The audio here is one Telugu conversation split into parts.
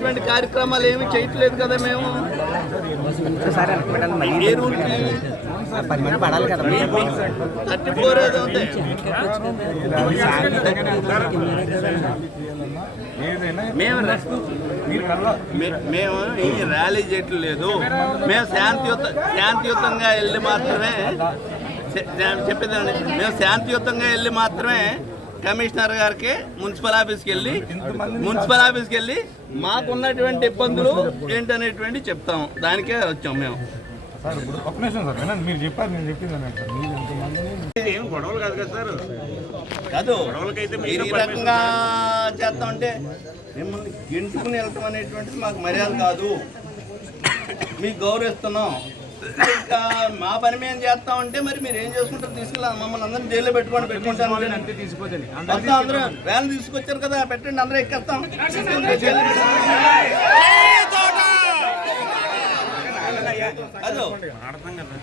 ఇటువంటి కార్యక్రమాలు ఏమి చేయట్లేదు కదా మేము. ఏ రూల్కి 10 మంది పడాలి కదా, 34 ఏదో ఉంది. మేము ఏమి ర్యాలీ చేయట్లేదు. మేము శాంతియుతంగా వెళ్ళి మాత్రమే చెప్పేదండి. మేము శాంతియుతంగా వెళ్ళి మాత్రమే కమిషనర్ గారికి మున్సిపల్ ఆఫీస్కి వెళ్ళి మాకున్నటువంటి ఇబ్బందులు ఏంటనేటువంటి చెప్తాం. దానికే వచ్చాం మేము. కాదు మీరు ఈ రకంగా చేస్తామంటే మిమ్మల్ని గెంటుకుని వెళ్తాం అనేటువంటిది మాకు మర్యాద కాదు. మీకు గౌరవిస్తున్నాం. ఇంకా మా పని మేము చేస్తామంటే మరి మీరు ఏం చేసుకుంటారు? తీసుకెళ్ళాలి మమ్మల్ని అందరినీ జైల్లో పెట్టుకుంటాను. అందరూ వ్యాన్ తీసుకొచ్చారు కదా, పెట్టండి, అందరూ ఎక్కేస్తాం. అదో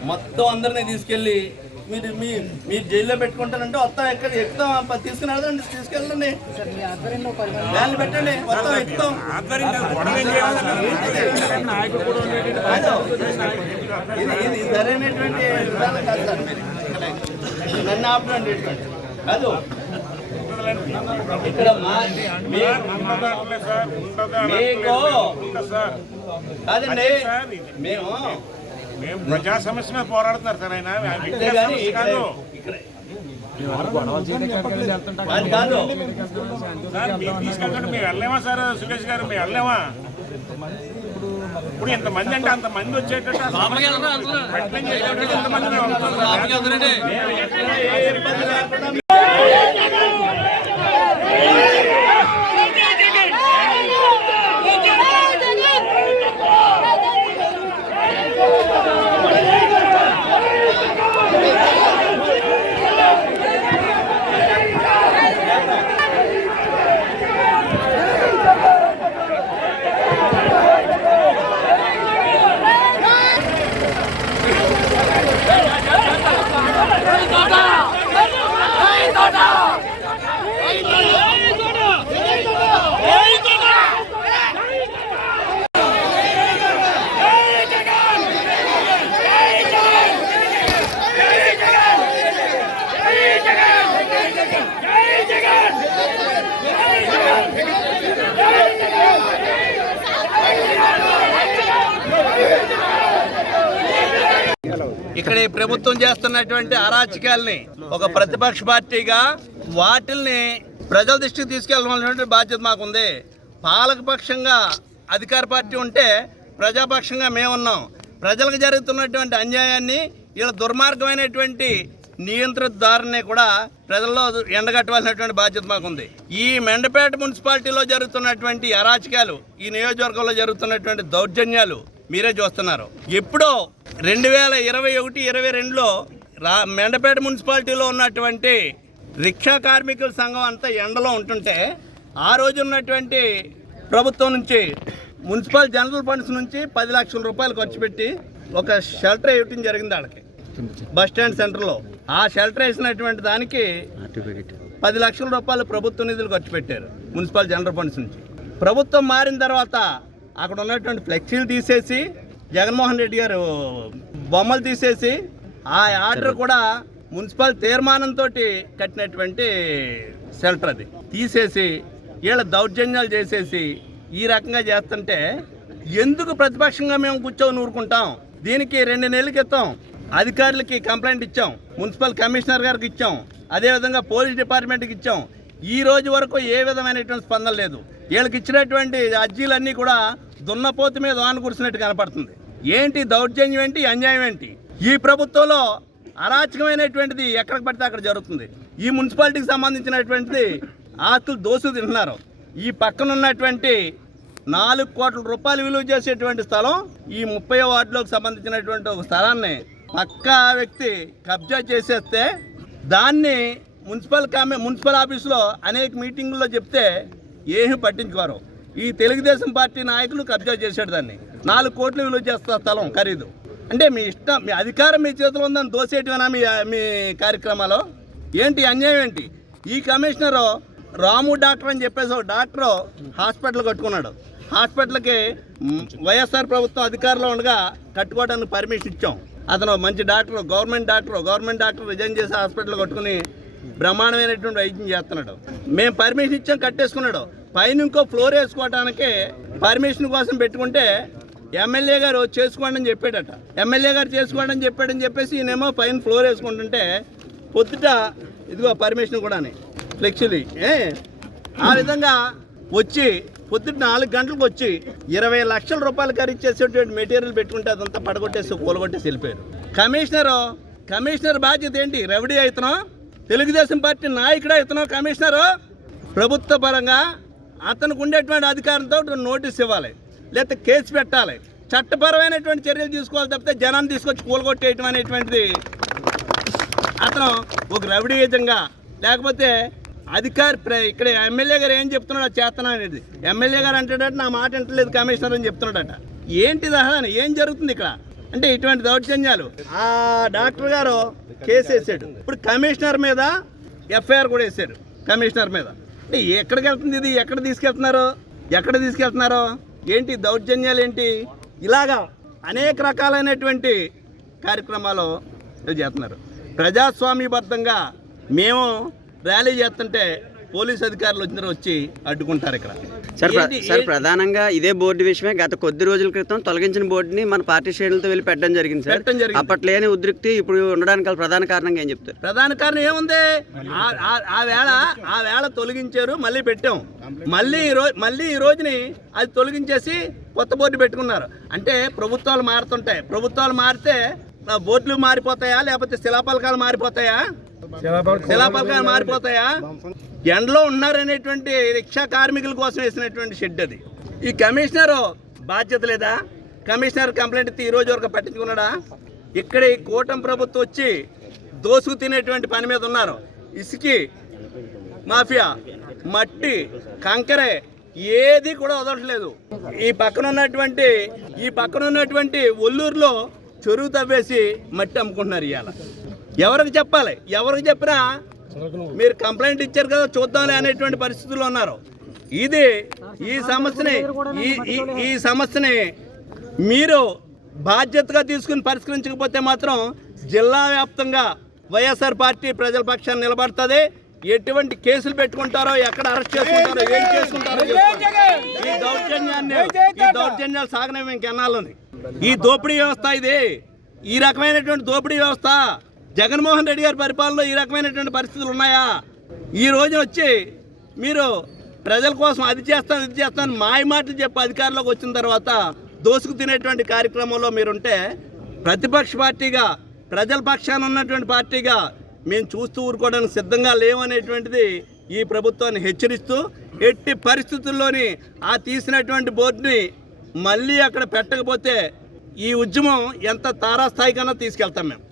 మొత్తం అందరినీ తీసుకెళ్ళి మీరు జైల్లో పెట్టుకుంటానంటే వస్తాం. ఎక్కుతాం, తీసుకుని వెళ్దండి, తీసుకెళ్ళండి, వ్యాన్ పెట్టండి, మొత్తం ఎక్కుతాం. ఇది సరైనటువంటి విధానం కాదు సార్. మీరు నన్ను ఆపడండి కాదు. ఇక్కడ కాదండి, మేము ప్రజా సమస్య మీద పోరాడుతున్నారు సార్. ఆయన తీసుకెళ్తుంటే మేము వెళ్ళలేమా సార్? సురేష్ గారు మేము వెళ్ళలేమా? ఇప్పుడు ఎంతమంది అంటే అంతమంది వచ్చేటట్టు ఇక్కడ ఈ ప్రభుత్వం చేస్తున్నటువంటి అరాచకాల్ని ఒక ప్రతిపక్ష పార్టీగా వాటిల్ని ప్రజల దృష్టికి తీసుకెళ్ళవలసినటువంటి బాధ్యత మాకుంది. పాలకపక్షంగా అధికార పార్టీ ఉంటే ప్రజాపక్షంగా మేమున్నాం. ప్రజలకు జరుగుతున్నటువంటి అన్యాయాన్ని, ఇలా దుర్మార్గమైనటువంటి నియంత్రిత దారిని కూడా ప్రజల్లో ఎండగట్టవలసినటువంటి బాధ్యత మాకుంది. ఈ మెండపేట మున్సిపాలిటీలో జరుగుతున్నటువంటి అరాచకాలు, ఈ నియోజకవర్గంలో జరుగుతున్నటువంటి దౌర్జన్యాలు మీరే చూస్తున్నారు. ఎప్పుడో 2021-22లో మెండపేట మున్సిపాలిటీలో ఉన్నటువంటి రిక్షా కార్మికుల సంఘం అంతా ఎండలో ఉంటుంటే, ఆ రోజు ఉన్నటువంటి ప్రభుత్వం నుంచి మున్సిపల్ జనరల్ ఫండ్స్ నుంచి 10 లక్షల రూపాయలు ఖర్చు పెట్టి ఒక షెల్టర్ వేయటం జరిగింది వాళ్ళకి బస్ స్టాండ్ సెంటర్లో. ఆ షెల్టర్ వేసినటువంటి దానికి 10 లక్షల రూపాయలు ప్రభుత్వ నిధులు ఖర్చు పెట్టారు మున్సిపల్ జనరల్ ఫండ్స్ నుంచి. ప్రభుత్వం మారిన తర్వాత అక్కడ ఉన్నటువంటి ఫ్లెక్సీలు తీసేసి, జగన్మోహన్ రెడ్డి గారు బొమ్మలు తీసేసి, ఆ ఆర్డర్ కూడా మున్సిపల్ తీర్మానంతో కట్టినటువంటి షెల్టర్ అది తీసేసి వీళ్ళ దౌర్జన్యాలు చేసేసి ఈ రకంగా చేస్తుంటే ఎందుకు ప్రతిపక్షంగా మేము కూర్చొని ఊరుకుంటాం? దీనికి 2 నెలల క్రితం అధికారులకి కంప్లైంట్ ఇచ్చాం, మున్సిపల్ కమిషనర్ గారికి ఇచ్చాం, అదేవిధంగా పోలీస్ డిపార్ట్మెంట్కి ఇచ్చాం. ఈ రోజు వరకు ఏ విధమైనటువంటి స్పందన లేదు. వీళ్ళకి ఇచ్చినటువంటి అర్జీలన్నీ కూడా దున్నపోతు మీద వాన కురిసినట్టు కనపడుతుంది. ఏంటి దౌర్జన్యం, ఏంటి అన్యాయం, ఏంటి? ఈ ప్రభుత్వంలో అరాచకమైనటువంటిది ఎక్కడికి పడితే అక్కడ జరుగుతుంది. ఈ మున్సిపాలిటీకి సంబంధించినటువంటిది ఆస్తులు దోసులు తింటున్నారు. ఈ పక్కన ఉన్నటువంటి 4 కోట్ల రూపాయలు విలువ చేసేటువంటి స్థలం, ఈ 30వ వార్డులోకి సంబంధించినటువంటి ఒక స్థలాన్ని పక్కా వ్యక్తి కబ్జా చేసేస్తే దాన్ని మున్సిపల్ ఆఫీసులో అనేక మీటింగుల్లో చెప్తే ఏమీ పట్టించుకోరు. ఈ తెలుగుదేశం పార్టీ నాయకులు కబ్జా చేశాడు దాన్ని. 4 కోట్లు విలువ చేస్తారు స్థలం ఖరీదు. అంటే మీ ఇష్టం, మీ అధికారం మీ చేతిలో ఉందని దోసేటివేనా మీ కార్యక్రమాలు? ఏంటి అన్యాయం ఏంటి? ఈ కమిషనరు రాము డాక్టర్ అని చెప్పేసి ఒక డాక్టరు హాస్పిటల్ కట్టుకున్నాడు. హాస్పిటల్కి వైఎస్ఆర్ ప్రభుత్వం అధికారంలో ఉండగా కట్టుకోవడానికి పర్మిషన్ ఇచ్చాం. అతను మంచి డాక్టర్, గవర్నమెంట్ డాక్టర్ రిజైన్ చేసి హాస్పిటల్ కట్టుకుని బ్రహ్మాండమైనటువంటి వైద్యం చేస్తున్నాడు. మేము పర్మిషన్ ఇచ్చాం, కట్టేసుకున్నాడు. పైన ఇంకో ఫ్లోర్ వేసుకోవడానికి పర్మిషన్ కోసం పెట్టుకుంటే ఎమ్మెల్యే గారు చేసుకోండి అని చెప్పాడట. ఎమ్మెల్యే గారు చేసుకోండి అని చెప్పాడని చెప్పేసి ఈయనేమో పైన ఫ్లోర్ వేసుకుంటుంటే పొద్దుట ఇదిగో పర్మిషన్ కూడా ఫ్లెక్సిలీ ఆ విధంగా వచ్చి పొద్దుట 4 గంటలకు వచ్చి 20 లక్షల రూపాయలు ఖరీదు చేసేటువంటి మెటీరియల్ పెట్టుకుంటే అదంతా పడగొట్టేసి కూలగొట్టేసి వెళ్ళిపోయారు. కమిషనర్ బాధ్యత ఏంటి? రౌడీ అవుతున్నాం, తెలుగుదేశం పార్టీ నాయకుడు అవుతున్నాం. కమిషనరు ప్రభుత్వ పరంగా అతనికి ఉండేటువంటి అధికారంతో నోటీస్ ఇవ్వాలి, లేకపోతే కేసు పెట్టాలి, చట్టపరమైనటువంటి చర్యలు తీసుకోవాలి. తప్పితే జనాన్ని తీసుకొచ్చి కూలగొట్టేయటం అనేటువంటిది అతను ఒక రౌడీయుతంగా, లేకపోతే ఇక్కడ ఎమ్మెల్యే గారు ఏం చెప్తున్నాడు చేతనా అనేది. ఎమ్మెల్యే గారు అంటాడట నా మాట వింటలేదు కమిషనర్ అని చెప్తున్నాడట. ఏంటిది అసలు? ఏం జరుగుతుంది ఇక్కడ? అంటే ఇటువంటి దౌర్జన్యాలు. ఆ డాక్టర్ గారు కేసు వేసాడు. ఇప్పుడు కమిషనర్ మీద ఎఫ్ఐఆర్ కూడా వేసారు. కమిషనర్ మీద అంటే ఎక్కడికి వెళ్తుంది ఇది? ఎక్కడ తీసుకెళ్తున్నారు? ఏంటి దౌర్జన్యాలు ఏంటి? ఇలాగా అనేక రకాలైనటువంటి కార్యక్రమాలు చేస్తున్నారు. ప్రజాస్వామ్యబద్ధంగా మేము ర్యాలీ చేస్తుంటే పోలీస్ అధికారులు వచ్చి అడ్డుకుంటారు ఇక్కడ. సార్ ప్రధానంగా ఇదే బోర్డు విషయమే గత కొద్ది రోజుల క్రితం తొలగించిన బోర్డుని మన పార్టీ శ్రేణులతో వెళ్ళి పెట్టడం జరిగింది సార్. అప్పట్లేని ఉద్రిక్తి ఇప్పుడు ఉండడానికి ప్రధాన కారణంగా ఏం చెప్తారు? ప్రధాన కారణం ఏముంది? ఆ వేళ తొలగించారు, మళ్ళీ పెట్టాం. మళ్ళీ ఈ రోజుని అది తొలగించేసి కొత్త బోర్డు పెట్టుకున్నారు. అంటే ప్రభుత్వాలు మారుతుంటాయి. ప్రభుత్వాలు మారితే బోర్డులు మారిపోతాయా, లేకపోతే శిలాపలకాలు మారిపోతాయా? ఎండలో ఉన్నారనేటువంటి రిక్షా కార్మికుల కోసం వేసినటువంటి షెడ్ అది. ఈ కమిషనరు బాధ్యత లేదా? కమిషనర్ కంప్లైంట్ ఇస్తే ఈ రోజు వరకు పట్టించుకున్నాడా? ఇక్కడ ఈ కూటమి ప్రభుత్వం వచ్చి దోసుకు తినేటువంటి పని మీద ఉన్నారు. ఇసుకి మాఫియా, మట్టి, కంకరే ఏది కూడా వదలట్లేదు. ఈ పక్కన ఉన్నటువంటి ఒల్లూరులో చెరువు తవ్వేసి మట్టి అమ్ముకుంటున్నారు. ఇవాళ ఎవరికి చెప్పాలి? ఎవరికి చెప్పినా మీరు కంప్లైంట్ ఇచ్చారు కదా చూద్దాంలే అనేటువంటి పరిస్థితుల్లో ఉన్నారు. ఈ సమస్యని మీరు బాధ్యతగా తీసుకుని పరిష్కరించకపోతే మాత్రం జిల్లా వ్యాప్తంగా వైఎస్ఆర్ పార్టీ ప్రజల పక్షాన్ని నిలబడుతుంది. ఎటువంటి కేసులు పెట్టుకుంటారో, ఎక్కడ అరెస్ట్ చేసుకుంటారో, ఏం చేసుకుంటారో ఈ దౌర్జన్యాలు సాగనేవి ఇంకెన్నాళ్ళని. ఈ దోపిడీ వ్యవస్థ ఇది. ఈ రకమైనటువంటి దోపిడీ వ్యవస్థ జగన్మోహన్ రెడ్డి గారి పరిపాలనలో ఈ రకమైనటువంటి పరిస్థితులు ఉన్నాయా? ఈ రోజు వచ్చి మీరు ప్రజల కోసం ఇది చేస్తాను మాయ మాటలు చెప్పి అధికారంలోకి వచ్చిన తర్వాత దోసుకు తినేటువంటి కార్యక్రమంలో మీరుంటే ప్రతిపక్ష పార్టీగా, ప్రజల పక్షాన ఉన్నటువంటి పార్టీగా మేము చూస్తూ ఊరుకోవడానికి సిద్ధంగా లేవనేటువంటిది ఈ ప్రభుత్వాన్ని హెచ్చరిస్తూ, ఎట్టి పరిస్థితుల్లోని ఆ తీసినటువంటి బోర్డుని మళ్ళీ అక్కడ పెట్టకపోతే ఈ ఉద్యమం ఎంత తారాస్థాయికన్నా తీసుకెళ్తాం మేము.